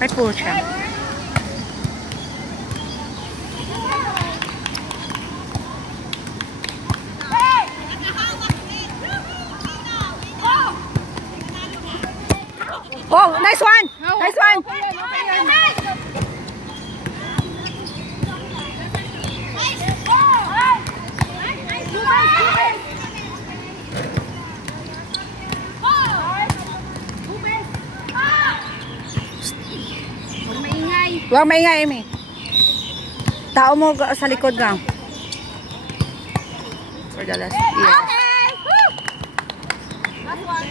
May pool siya. Oh, nice one! Nice one! Huwag maingay, Amy. Tao mo sa likod lang. For the last year. Okay! Woo! Last one.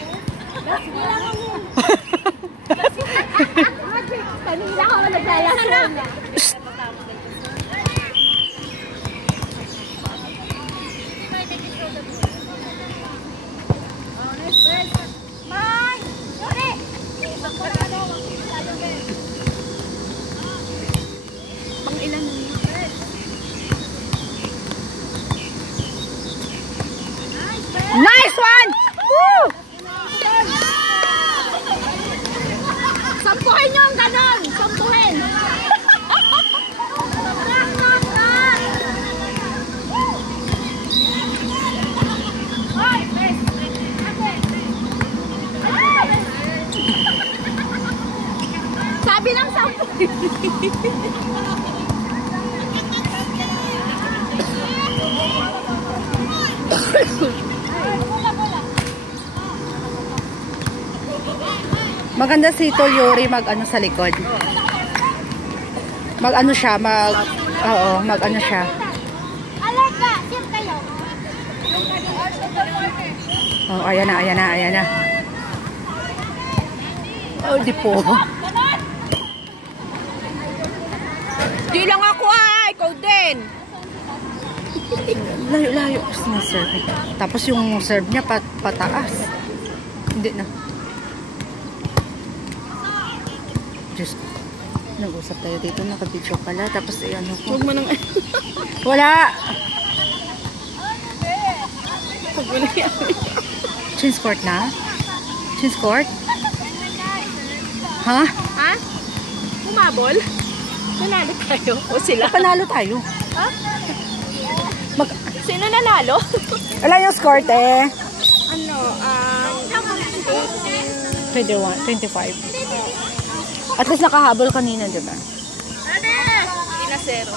Kanina ka naglalasyon na. Nice one! Woo! Sampuhin nyo ang ganon! Sampuhin! Sabi lang sampuhin! Maganda si Tol Yuri mag-ano sa likod. Mag-ano siya, oo, mag-ano siya. Alaga, sir kayo. Oh, ayan na, ayan na, ayan na. Oh, di po. Di lang ako ikaw din. Layo-layo kasi na serve. Tapos yung serve niya pataas. Hindi na. Diyos ko. Nag-usap tayo dito. Naka-video pala. Tapos ano ko. Huwag mo nang... Wala! Huwag mo nang yan. Change court na? Change court? Ha? Ha? Umabol? Nanalo tayo? O sila? Panalo tayo. Ha? Sino nanalo? Wala yung score, eh. Ano? 21, 25. At least nakahabol kanina, di ba? Ate! Hindi na zero.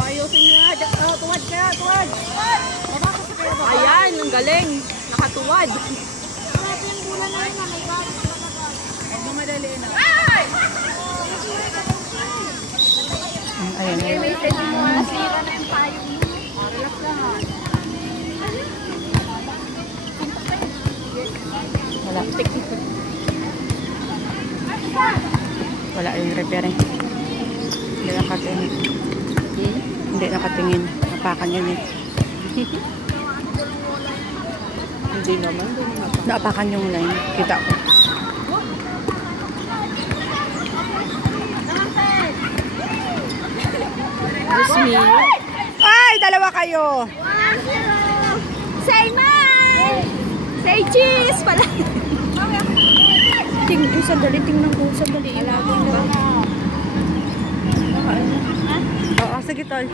Ayusin nyo nga. Tuwad ka, tuwad. Ayan, ang galing. Nakatuwad. Huwag mo madali na. Ayun, ayun. May pwede mo nasira na yung payong mo. Relax lang. Wala. Wala yung repairing. Hindi nakatingin. Hindi nakatingin. Napakan yun eh. Hindi naman. Naapakan yung line. Kita ko. Just me. Ay! Dalawa kayo! 1-0. Say mine! Say cheese pala. Sandali, tingnan ko. Sandali. Alabang ba? Oo, sige tol.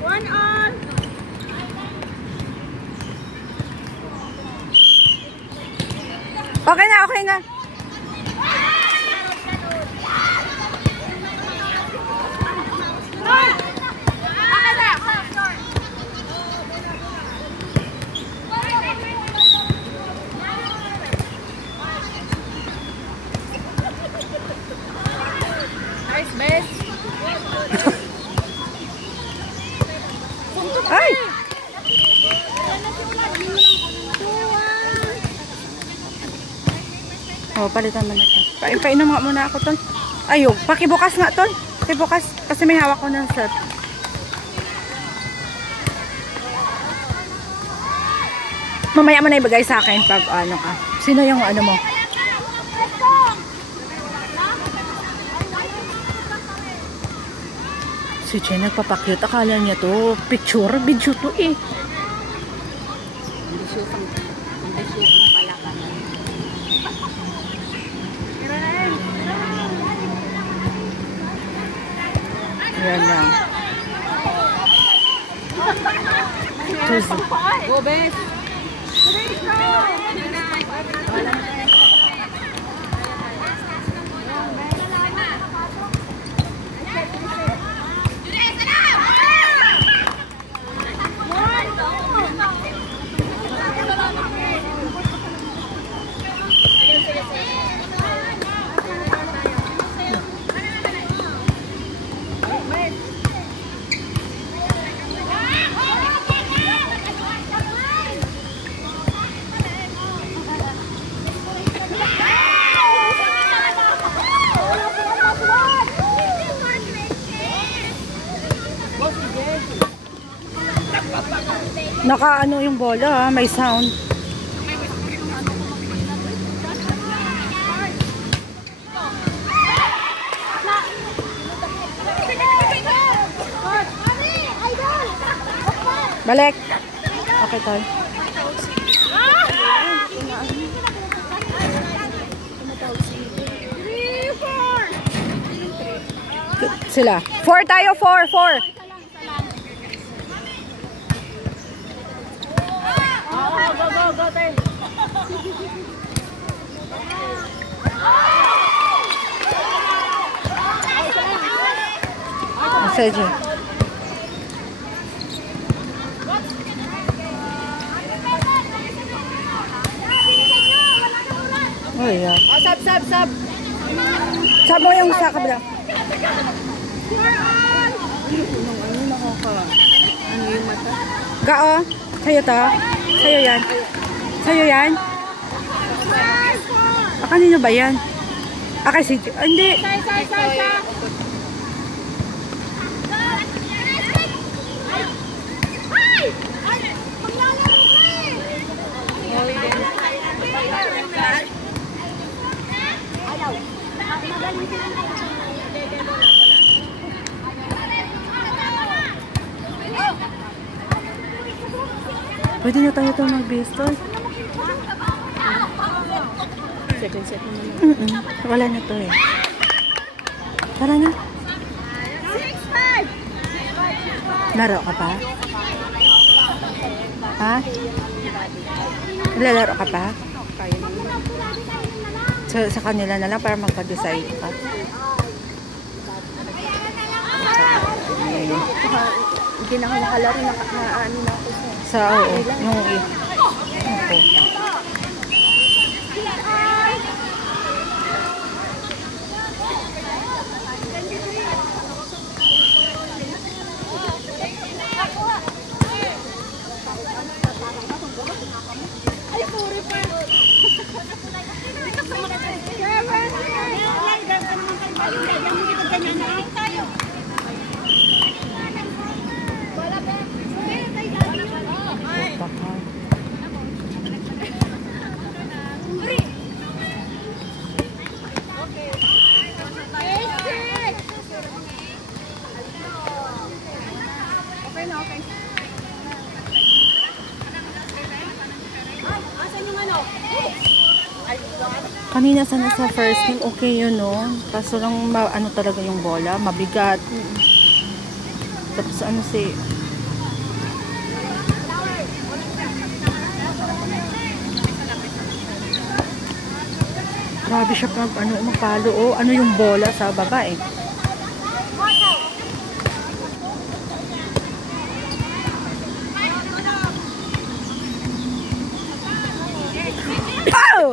One on! Okay na, okay na. Nice, best. Ay! Oh, palitan mo na ito. Painom nga muna ako, tol. Ayun, pakibukas nga, tol. Pakibukas. Kasi may hawak ko ng set. Mamaya mo na ibigay sa akin pag ano ka. Sino yung ano mo? Si Chen nagpapakyut. Akala niya to picture, video to eh. Hindi syukang pala ka. Yan lang. Go, Bes! Naka ano yung bola ha, may sound. Balik. Okay, tol. Sila. 4 tayo, 4. Go, Tay! Message. Oh, yeah. Oh, sab! Sab mo yung sa kabila. Ano yung mata? Gao. Sa'yo to. Sa'yo yan. Sa'yo yan. Kanino ba yan? Kay si... Hindi. Pwede na tayo ito mag-base. Second set naman. Wala na to eh. Tara na. 6-5! Laro ka pa? Ha? Lalaro ka pa? Sa kanila na lang para magpa-decide ka. Hindi na ako nakalaro na ano na ako sa oo. Yung okay. Kanina sana sa first game, okay yun, no? Kaso lang, ano talaga yung bola, mabigat. Tapos ano si... Grabe siya pag ano, magpalo, oh. Ano yung bola sa baba, eh. Oh!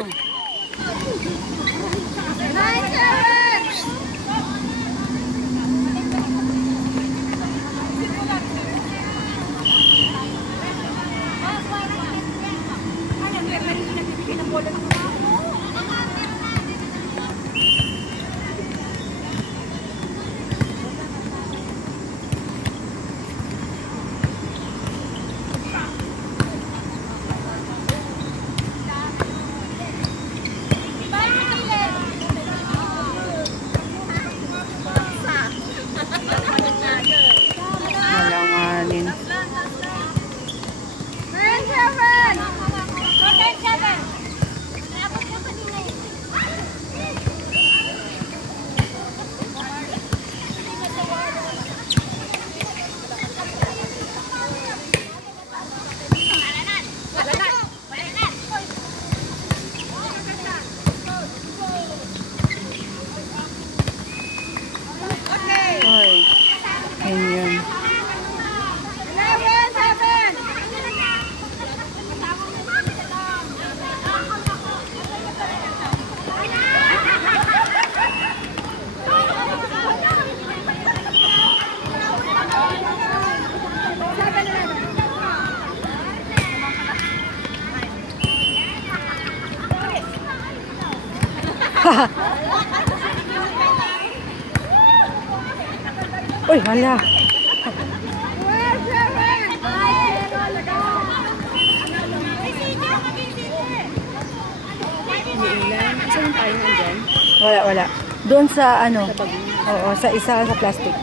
Uy, hala. Isa yung tayo nandyan? Wala, wala. Doon sa ano? Sa bag. Oo, sa isa sa plastic.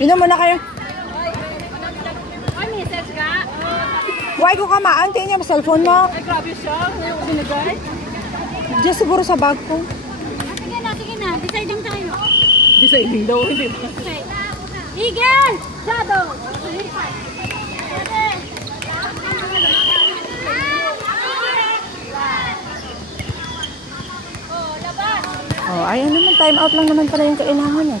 Inom muna kayo. Why ko ka maan? Tingnan niya cellphone mo. Ay, grabe siya. Ngayon binigay. Diyan siguro sa bag ko. Sige na, sige na. Deciding tayo. Deciding daw, hindi ba? Okay. Eagle! Shadow! Oh, ayan naman. Time out lang naman pala yung kailangan eh.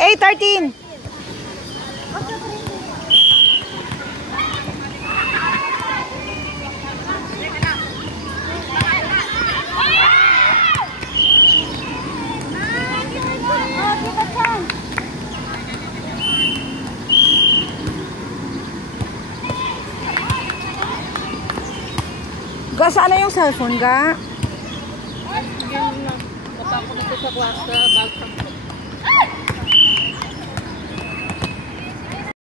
Hey, 13! Ga, saan na yung cellphone, ga? Sige na. Kapag ako nito sa bag